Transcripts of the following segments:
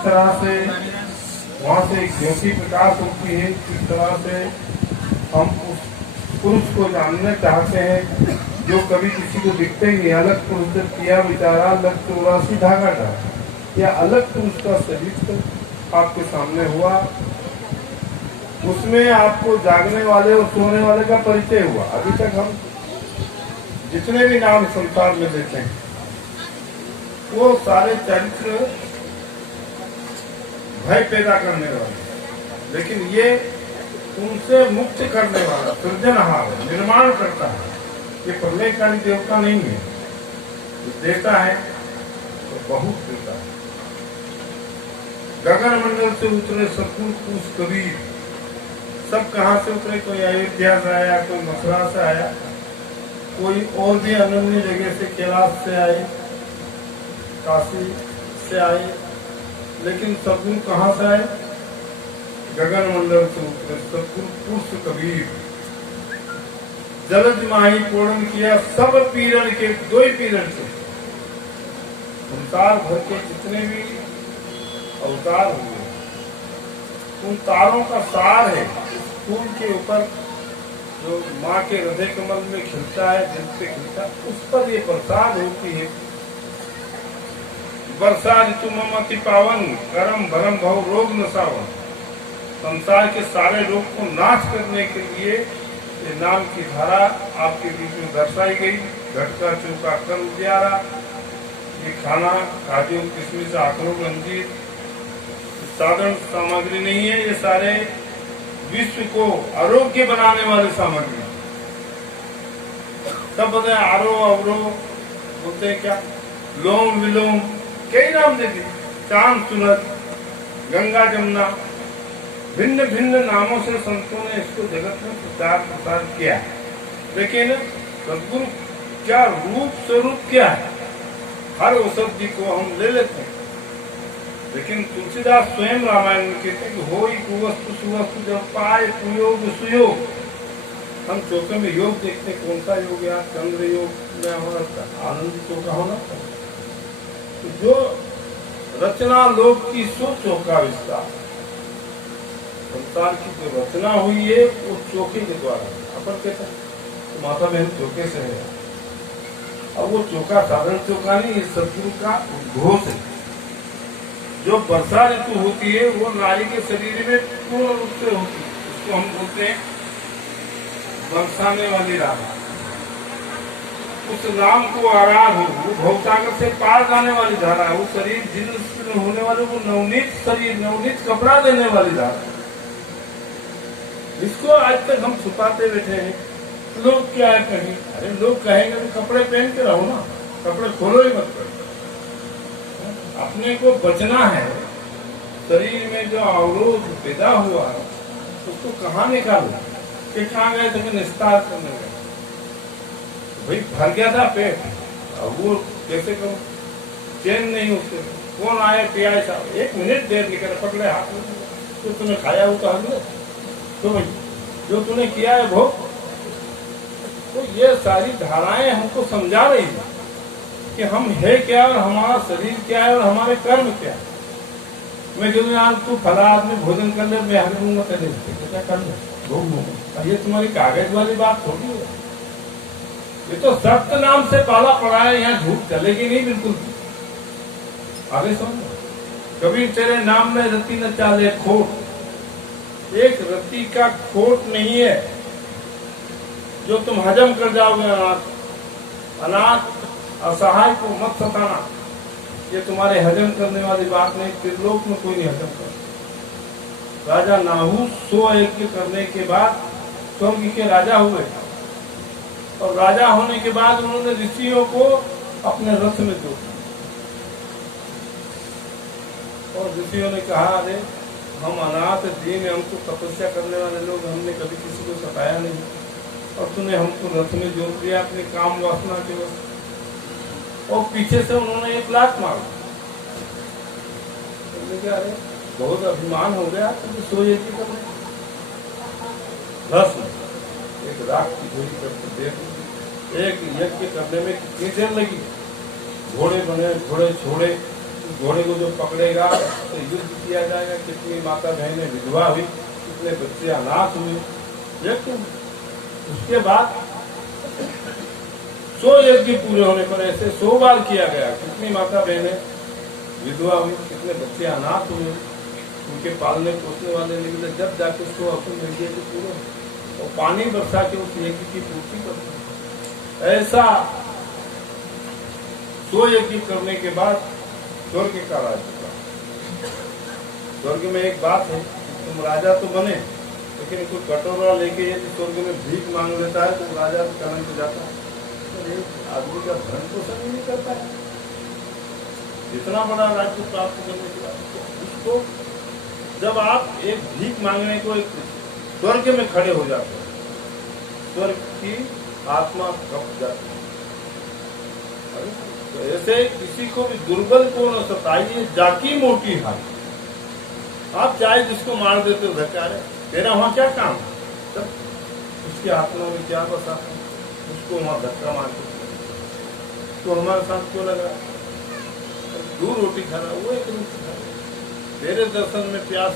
तरह से वहाँ से ज्योति प्रकाश होती है, किस तरह से हम उस पुरुष को जानना चाहते हैं जो कभी किसी को दिखते ही नहीं। अलग पुरुष से किया बेचारा अलग 84 धागा था, या अलग पुरुष का शरीर आपके सामने हुआ, उसमें आपको जागने वाले और सोने वाले का परिचय हुआ। अभी तक हम जितने भी नाम संसार में देते हैं वो सारे चरित्र भय पैदा करने वाले, लेकिन ये उनसे मुक्त करने वाला सृजनहार है, निर्माण करता है। ये प्रलयकारी देवता नहीं है, देता है तो बहुत देता है। गगन मंडल से उतरे सतगुरु पूछ कबीर, सब कहाँ से उतरे? कोई अयोध्या से आया, कोई मथुरा से आया, कोई और भी अनन्य जगह से, कैलाश से आए, काशी से आए, लेकिन सतगुरु कहाँ से आए? गगन मंडल से उतरे सतगुरु पूछ कबीर। जलज माही पूर्ण किया सब पीरण के, दो ही पीरण से संसार भर के जितने भी अवतार हुए उन तारों का सार है। फूल के ऊपर जो माँ के हृदय कमल में खिलता है, दिल से खिलता है, उस पर ये बरसात होती है। वर्षा ऋतु ममति पावन, करम भरम भव रोग नसावन। संसार के सारे रोग को नाश करने के लिए ये नाम की धारा आपके बीच में दर्शाई गई। घटका चौका कर उजियारा, ये खाना काजू किशमिश अखरोट अंजीर साधारण सामग्री नहीं है, ये सारे विश्व को आरोग्य बनाने वाली सामग्री। सब बोलते हैं आरो अवरो, बोलते हैं क्या, लोम विलोम, कई नाम देते, चांद सूरज, गंगा जमुना, भिन्न भिन्न नामों से संतों ने इसको जगत में प्रचार प्रसार किया है। लेकिन सदगुरु क्या रूप स्वरूप क्या है? हर औषधि को हम ले लेते हैं, लेकिन तुलसीदास स्वयं रामायण में कहते हैं कि हो ही कुवस्तु सुवस्तु जब पाए कुयोग सुयोग। हम चौके में योग देखते, कौन सा योग? या चंद्र योग में हमारा आनंद चौका होना। तो जो रचना लोक की सो चौका विस्तार, संसार की जो रचना हुई है वो चौके के द्वारा। अपन कहते हैं तो माता बहन चौके से है, अब वो चौका साधारण चौका नहीं, ये सतगुरु का उद्घोष है। जो वर्षा ऋतु होती है वो नारी के शरीर में पूर्ण रूप से होती है, उसको हम बोलते हैं बरसाने वाली राह। उस नाम को आराध हो, वो भवसागर से पार जाने वाली धारा है। वो शरीर जीर्ण होने वाले वो नवनीत शरीर, नवनीत कपड़ा देने वाली धारा है। इसको आज तक हम छुपाते बैठे हैं। लोग क्या है कहेंगे? अरे लोग कहेंगे तो कपड़े पहन के रहो ना, कपड़े खोलो ही मत करो। अपने को बचना है। शरीर में जो अवरोध पैदा हुआ है उसको कहाँ निकालो? कि कहाँ गए थे? निस्तार करने गए, भाई भर गया था पेट, अब वो कैसे करो? चैन नहीं उसके। कौन आए पिया साहब, 1 मिनट देर निकल पकड़े हाथ में, तो तूने खाया वो तो हल तो भाई जो तूने किया है भोग। तो ये सारी धाराएं हमको समझा रही है कि हम है क्या और हमारा शरीर क्या है और हमारे कर्म क्या है। मैं कहूँ आज तू फला आदमी भोजन कर ले, मैं हमें दूंगा, पहले क्या कर ले भोग दूंगा। ये तुम्हारी कागज वाली बात थोड़ी है, ये तो सत्य नाम से पाला पड़ा है। यहाँ झूठ चलेगी नहीं बिल्कुल। आगे सुन, कभी तेरे नाम में रति न चाले खोट। एक रति का खोट नहीं है जो तुम हजम कर जाओगे। अनाथ असहाय को मत सताना, ये तुम्हारे हजम करने वाली बात नहीं। त्रिलोक में कोई नहीं हजम कर। राजा नाहू 100 यज्ञ करने के बाद स्वर्ग के राजा हुए, और राजा होने के बाद उन्होंने ऋषियों को अपने रथ में जोड़ा, और ऋषियों ने कहा अरे हम अनाथ दीन, हमको तपस्या करने वाले लोग, हमने कभी किसी को सताया नहीं, और तूने हमको रथ में जोड़ दिया अपने काम वासना के वक्त। और पीछे से उन्होंने 1 लात मारा। अरे बहुत अभिमान हो गया, तो सोए की करने रथ में 1 रात की गोली करके देख। एक यज्ञ करने में कितनी देर लगी? घोड़े बने, घोड़े छोड़े, उस घोड़े को जो पकड़ेगा तो युद्ध किया जाएगा, कितनी माता बहनें विधवा हुई, कितने बच्चे अनाथ हुए। लेकिन उसके बाद 100 यज्ञ पूरे होने पर ऐसे 100 बार किया गया, कितनी माता बहनें विधवा हुई, कितने बच्चे अनाथ हुए, उनके पालने पोसने वाले निकले, जब जाके उसको अपने यज्ञ के पूरे और पानी बरसा के उस यज्ञ की पूर्ति करते। ऐसा 100 यज्ञ करने के बाद स्वर्ग का राज्य का। स्वर्ग में एक बात है, तुम राजा तो बने, लेकिन कोई कटोरा लेके यदि स्वर्ग में भीख मांग लेता है तो राजा कलंक जाता है। तो एक आदमी का धन पोषण ही नहीं करता है, जितना बड़ा राज्य प्राप्त करने के बाद उसको, जब आप एक भीख मांगने को एक स्वर्ग में खड़े हो जाते हैं, स्वर्ग की आत्मा कप जाती है। तो ऐसे किसी को भी दुर्बल को न सताइए, जाकी मोटी हार। आप चाहे जिसको मार देते हो धक्कारे, तेरा वहां क्या काम, तब उसकी आत्मा में क्या बसा, उसको वहां धक्का मार के तो हमारे साथ क्यों लगा, 2 रोटी खा रहा, वो 1 रोटी खा रहा। मेरे दर्शन में प्यास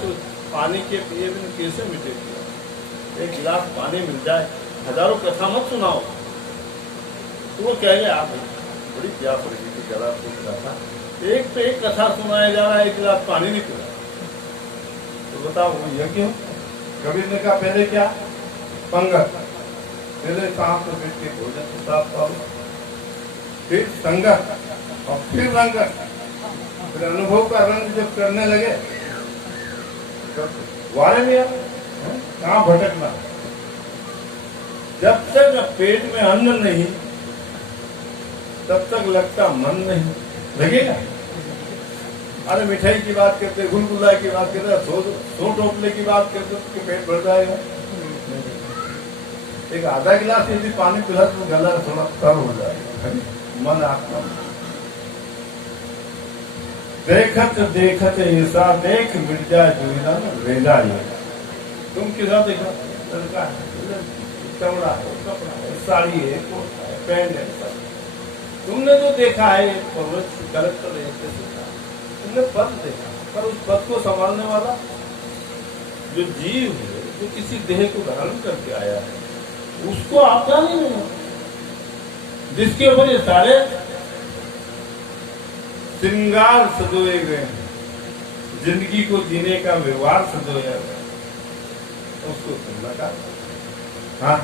पानी के पिए बिन कैसे मिटेगी। 1 गिलास पानी मिल जाए, हजारों कथा मत सुनाओ, तो वो कह गया आप बड़ी प्यास लगी थी, गला सूख रहा था, एक पे एक कथा सुनाया जा रहा है, 1 गिलास पानी नहीं पी रहा, तो बताओ वो यज्ञ। कबीर ने कहा पहले क्या, पंगत, पहले सांप को बैठ के भोजन साफ पाओ, फिर संगत और फिर रंगत, फिर अनुभव का रंग जब करने लगे वारे में कहाँ भटकना। जब तक पेट में अन्न नहीं तब तक लगता मन नहीं लगेगा। अरे मिठाई की बात करते, गुलगुला की बात करते, 100 टोपले की बात करते तो पेट भर जाएगा। एक आधा गिलास यदि पानी पिला तो गला थोड़ा तर हो जाएगा। मन आत्मा देखत देखत ऐसा देख मिट जाए दुविधा में रेजा ये। तुम किसा देखा, लड़का है, चमड़ा है, कपड़ा है, साड़ी है, कोट है, पैंट है, तुमने जो देखा है पर्वत कलेक्टर है, तुमने पद देखा, पर उस पद को संभालने वाला जो जीव है, जो किसी देह को धारण करके आया है, उसको आप जाने नहीं, जिसके ऊपर ये सारे श्रृंगार सजोए गए, जिंदगी को जीने का व्यवहार सजोया गया, उसको सुनना का। हाँ,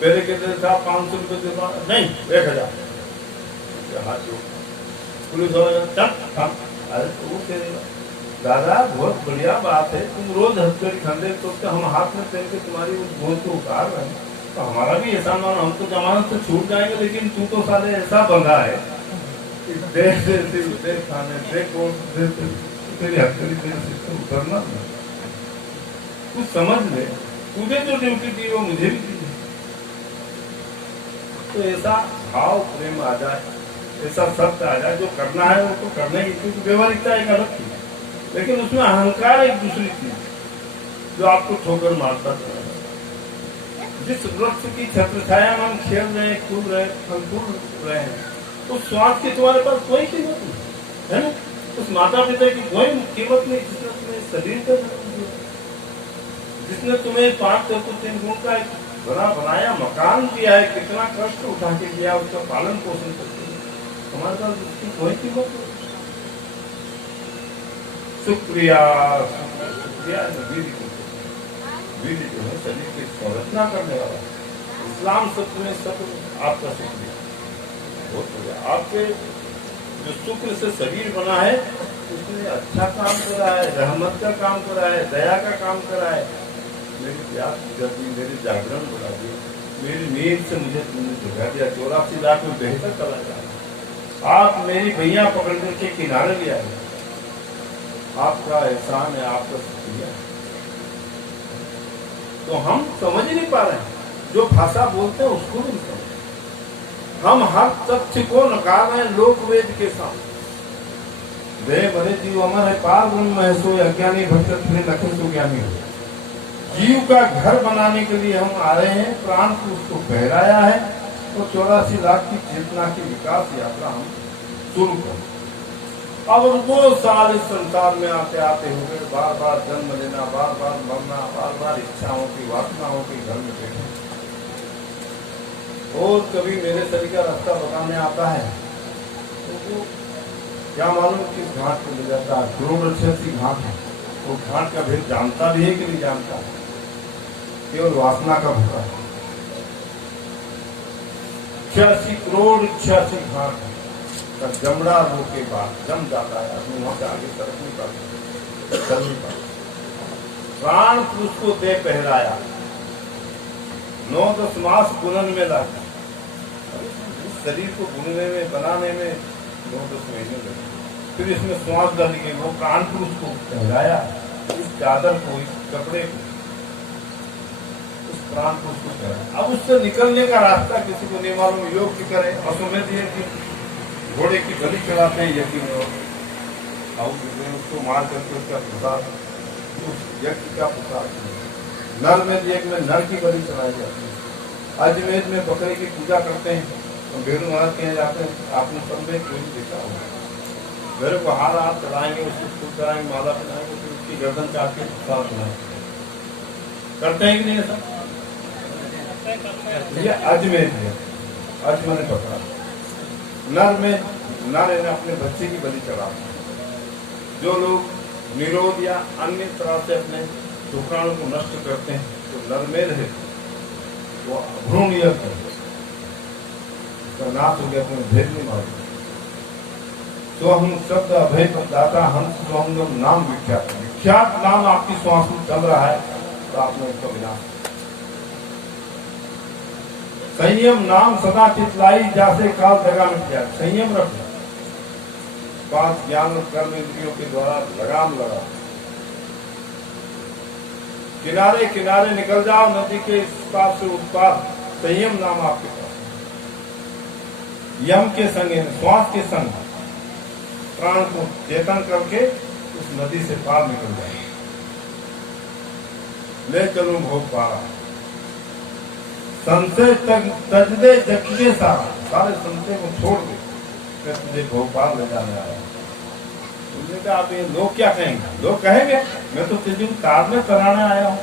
पहले कहते थे 500 रुपये देना, नहीं 1000, हाथ जो पुलिस अरे तो देगा। दादा बहुत बढ़िया बात है, तुम रोज हथकड़ी खंडे तो हम हाथ में पहन के तुम्हारी उस बोझ को उतार रहे हैं, तो हमारा भी ऐसा मानो, हम तो जमानत से छूट जाएंगे, लेकिन तू तो साले ऐसा बंधा है, तेरे खाने तेरी हथकड़ी तेरे से उतरना, कुछ समझ ले, तुझे जो ड्यूटी दी वो मुझे भी दी। तो ऐसा भाव प्रेम आ जाए, ऐसा सत्य आ जाए, जो करना है वो तो करने की, क्योंकि व्यवहारिकता एक अलग चीज, लेकिन उसमें अहंकार एक दूसरी चीज जो आपको ठोकर मारता है। जिस वृक्ष की छत्र छाया में हम खेल रहे, कूद रहे, फल फूल रहे हैं, उस स्वाद की तुम्हारे पास कोई कीमत नहीं है ना, उस माता पिता की कोई कीमत नहीं, जिसने तुम्हें शरीर का जन्म दिया, जिसने तुम्हें 5 तत्व 3 गुण का बना बनाया मकान दिया है, कितना कष्ट उठा के दिया, उसका पालन पोषण करते हमारे पास उसकी कोई कीमत नहीं। शुक्रिया शुक्रिया विधि जो है शरीर की संरचना करने वाला, इस्लाम सत्य में सब आपका शुक्रिया बहुत बढ़िया। आपके जो शुक्र से शरीर बना है, उसने अच्छा काम करा है, रहमत का काम करा है, दया का काम करा है, मेरी प्यास कर दी, मेरी जागरण बढ़ा दी, मेरी नींद से मुझे तुमने जगा दिया, 84 लाख में बेहतर चला जाए, आप मेरी भैया पकड़ के किनारे लिया है, आपका एहसान है, आपका शुक्रिया। तो हम समझ ही नहीं पा रहे हैं, जो भाषा बोलते हैं उसको भी नहीं समझ, हम हर तथ्य को नकार रहे हैं लोक वेद के साथ। वे बड़े जीव अमर है, पार ब्रह्म महसो अज्ञानी भक्त फिर लखे सो ज्ञानी हो। जीव का घर बनाने के लिए हम आ रहे हैं, प्राण को उसको बहराया है, तो 84 लाख की चेतना की विकास यात्रा हम शुरू करें। अब वो साल इस संसार में आते आते हुए बार बार जन्म लेना, बार बार मरना, बार बार इच्छाओं की वासनाओं की घर में बैठे। और कभी मेरे शरीर का रास्ता बताने आता है तो वो क्या मालूम किस घाट को ले जाता है। करोड़ सी घाट है, वो घाट का भेद जानता भी है कि नहीं जानता, केवल वासना का भूखा है। 86 करोड़ 86 घाट का जमड़ा रो के बाद जम जाता है, अपने वहां से आगे सड़क नहीं पाता, चल नहीं पाता। प्राण पुरुष को दे पहराया, 9-10 मास बुनन में लगा। शरीर को बुनने में, बनाने में 9-10 महीने लगे। फिर इसमें श्वास डाली गई, वो प्राण पुरुष को पहराया, इस चादर को, इस कपड़े को, उस प्राण पुरुष को पहराया। अब उससे निकलने का रास्ता किसी को नहीं मालूम। योग की करें, अश्वमेध यज्ञ, घोड़े की बलि चढ़ाते हैं यज्ञ में, और उसको मार करके उसका प्रसाद, उस यज्ञ का प्रसाद। नर में यज्ञ में नर की बलि चढ़ाई जाती है। अजमेर में बकरे की पूजा करते हैं, तो भेड़ू महाराज के यहाँ जाते हैं। आपने सब में कोई देखा होगा, भेड़ू को हार हाथ चढ़ाएंगे, उसको फूल चढ़ाएंगे, माला पहनाएंगे, फिर उसकी गर्दन काट के प्रसाद बनाएंगे। करते हैं कि नहीं ऐसा? ये अजमेर है, अजमेर ने पकड़ा। नर में नर ने अपने बच्चे की बलि चढ़ाते हैं। जो लोग निरोध या अन्य तरह से अपने शुक्राणु को नष्ट करते हैं, तो नर में रहे वो भ्रूण यज्ञ नाश हो गया, तुम्हें भेद नहीं मालूम। तो हम शब्द अभय दाता हम स्वंगम नाम विख्यात, विख्यात नाम आपकी श्वास में चल रहा है, तो आपने उसका विनाश। संयम नाम सदा चितलाई, जैसे काल जगह मिट जाए। संयम रखना, 5 ज्ञान और कर्म इंद्रियों के द्वारा लगाम लगा। किनारे किनारे निकल जाओ, नदी के इस पार से उस पार, संयम नाम आपके पास। यम के संग, श्वास के संग प्राण को चेतन करके उस नदी से पार निकल जाए। ले चलो भोग पारा, संशय तज दे जगते सारा, सारे संशय को छोड़ दे, मैं तुझे भोपाल ले जाने आया। तुमने कहा आप ये लोग क्या कहेंगे? लोग कहेंगे मैं तो तुझे तारने कराने आया हूँ,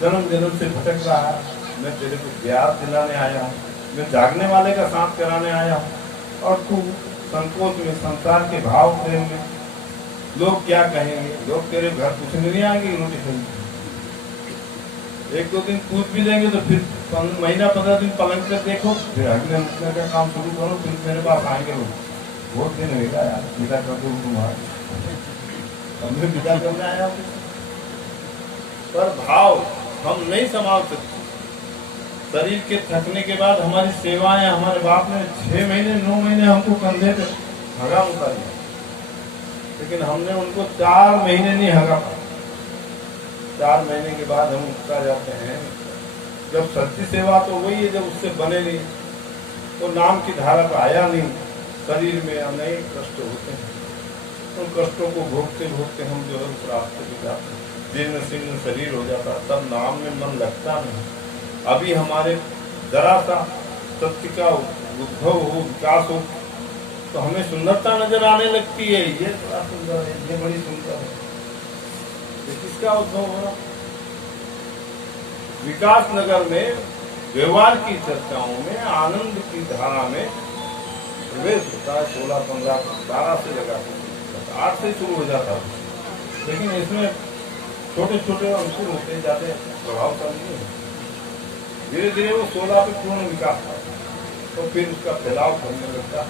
जन्म जन्म से भटक रहा है, मैं तेरे को प्यार दिलाने आया हूँ, मैं जागने वाले का साथ कराने आया हूँ, और तू संकोच में, संसार के भाव प्रेम में, लोग क्या कहेंगे? लोग तेरे घर पूछने नहीं आएंगे रोटी खाएंगे। 1-2 दिन पूछ भी देंगे तो फिर महीना 15 दिन पलंग पे देखो, फिर अगले महीने का काम शुरू करो, फिर मेरे पास आएंगे लोग। बहुत दिन होगा यार, विदा कर दो तुम्हारा, हमने विदा करने आया। पर भाव हम नहीं संभाल सकते। शरीर के थकने के बाद हमारी सेवाएं, हमारे बाप ने 6 महीने 9 महीने हमको कंधे पे हगा उतारी, लेकिन हमने उनको 4 महीने नहीं हगा पाया। 4 महीने के बाद हम उठा जाते हैं। जब सच्ची सेवा तो वही है, जब उससे बने नहीं, तो नाम की धारा पर आया नहीं, शरीर में अनेक कष्ट होते हैं। उन कष्टों को भोगते भोगते हम जो है उस रास्ते पे जाते हैं, जीर्ण शीर्ण शरीर हो जाता है, तब नाम में मन लगता नहीं। अभी हमारे जरा सा सत्य का उद्भव हो, विकास हो, तो हमें सुंदरता नजर आने लगती है। ये बड़ा सुंदर है, ये बड़ी सुंदर है। किसका उद्भव हो रहा? विकास नगर में व्यवहार की चर्चाओं में, आनंद की धारा में प्रवेश होता है। 16, 15, 12 से लगा 8 से शुरू हो जाता है, लेकिन इसमें छोटे छोटे अंकुर होते जाते, प्रभावशाली नहीं है। धीरे धीरे वो 16 पे पूर्ण विकास होता है, तो फिर उसका फैलाव करने लगता है।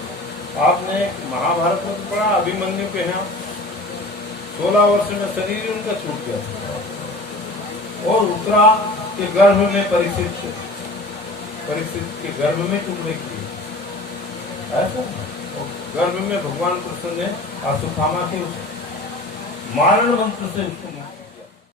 आपने महाभारत में पढ़ा, अभिमन्यु के यहाँ 16 वर्ष में शरीर उनका छूट गया और उत्तरा के गर्भ में परीक्षित के गर्भ में टुकड़े किए। ऐसा गर्भ में भगवान कृष्ण ने अश्वत्थामा के मारण मंत्र से उसको